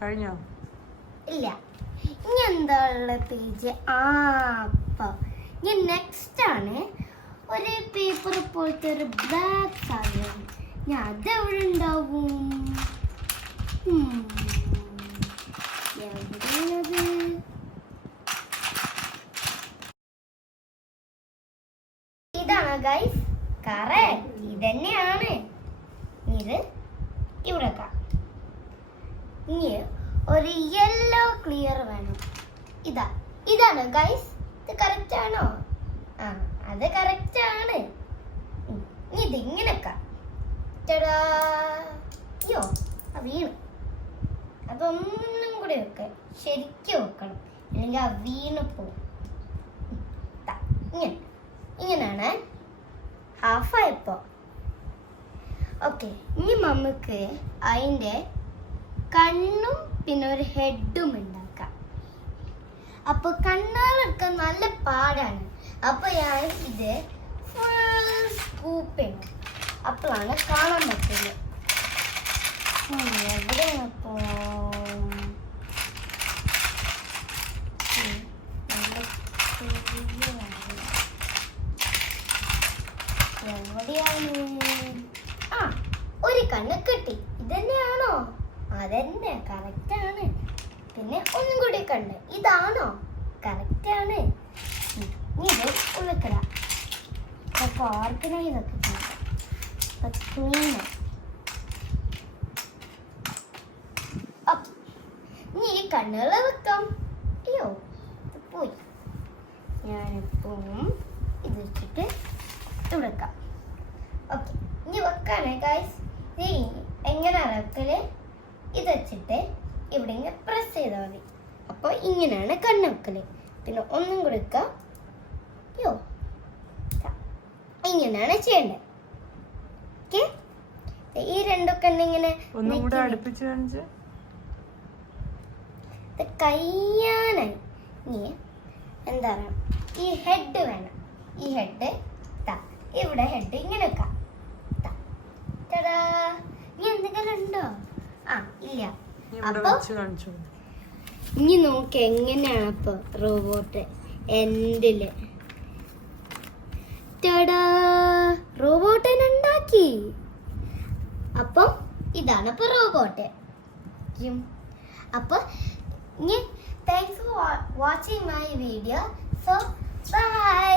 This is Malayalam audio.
കഴിഞ്ഞോ? ഇല്ല, ഇനി എന്താ ഉള്ള പേജ്? ഇനി നെക്സ്റ്റ് ആണ് ഒരു പേപ്പർ പോലത്തെ ഒരു ബ്ലാക്ക് സാധനം. ഞാൻ അതെവിടെ ഉണ്ടാവും? എവിടെയുള്ളത്? ഇതാണ് ഗൈസ്, കറക്റ്റ് ഇതന്നെയാണ്. ഇത് ഇവിടെ ഇനി ഒരു യെല്ലോ ക്ലിയർ വേണം. ഇതാണ് ഗൈസ്. ഇത് കറക്റ്റ് ആണോ? അത് കറക്റ്റ് ആണ്. ഇനി ഇതിങ്ങനൊക്കെ അയ്യോ വീണ്. അതൊന്നും കൂടി വെക്കാം, ശരിക്കും വെക്കണം, അല്ലെങ്കിൽ ആ വീണ് പോവും. ഇങ്ങനെയാണ് ഹാഫായപ്പോ. ഓക്കെ, ഇനി നമുക്ക് അതിൻ്റെ കണ്ണും പിന്നെ ഒരു ഹെഡും ഉണ്ടാക്കാം. അപ്പൊ കണ്ണുകളൊക്കെ നല്ല പാടാണ്. അപ്പൊ ഞാൻ ഇത് ഫുൾ സ്കൂപ്പ് ചെയ്യണം, അപ്പോഴാണ് കാണാൻ പറ്റുന്നത്. എവിടെയാണ് ഒരു കണ്ണ് കിട്ടി. ഇതന്നെയാണോ? അതന്നെ കറക്റ്റ് ആണ്. പിന്നെ ഒന്നും കൂടി കണ്ണ്. ഇതാണോ? കറക്റ്റ് ആണ്. ഇത് ഉള്ളിക്കട ഓർഗനൈസ് ഇനി ഈ കണ്ണുകൾ വെക്കാം. അയ്യോ പോയി. ഞാനിപ്പം ഇത് വെച്ചിട്ട് ഇവിടെ വെക്കാം. ഓക്കെ, ഇനി വെക്കാനേ ഗൈസ്. എങ്ങനെയാണ് വെക്കല്? ഇത് വെച്ചിട്ട് ഇവിടെ ഇങ്ങനെ പ്രസ് ചെയ്താൽ മതി. അപ്പോൾ ഇങ്ങനെയാണ് കണ്ണ് വെക്കല്. പിന്നെ ഒന്നും കൂടി വെക്കാം. അയ്യോ, ഇങ്ങനെയാണ് ചെയ്യേണ്ടത്. ഓക്കെ, ഈ രണ്ടൊക്കെ ഇങ്ങനെ കയ്യാനായി. ഇനി എന്താ പറയുക, ഈ ഹെഡ് വേണം. ഈ ഹെഡ് ഇവിടെ ഹെഡ് ഇങ്ങനെ വെക്കാം. ഇനി എന്തെങ്കിലും ഉണ്ടോ? ഇല്ല. അപ്പൊ ഇനി നോക്ക് എങ്ങനെയാണ് ഇപ്പൊ റോബോട്ട് എൻഡില്. റോബോട്ടിനെ ഉണ്ടാക്കി. അപ്പം ഇതാണ് ഇപ്പൊ റോബോട്ട്. അപ്പൊ thanks for watching my video. So by.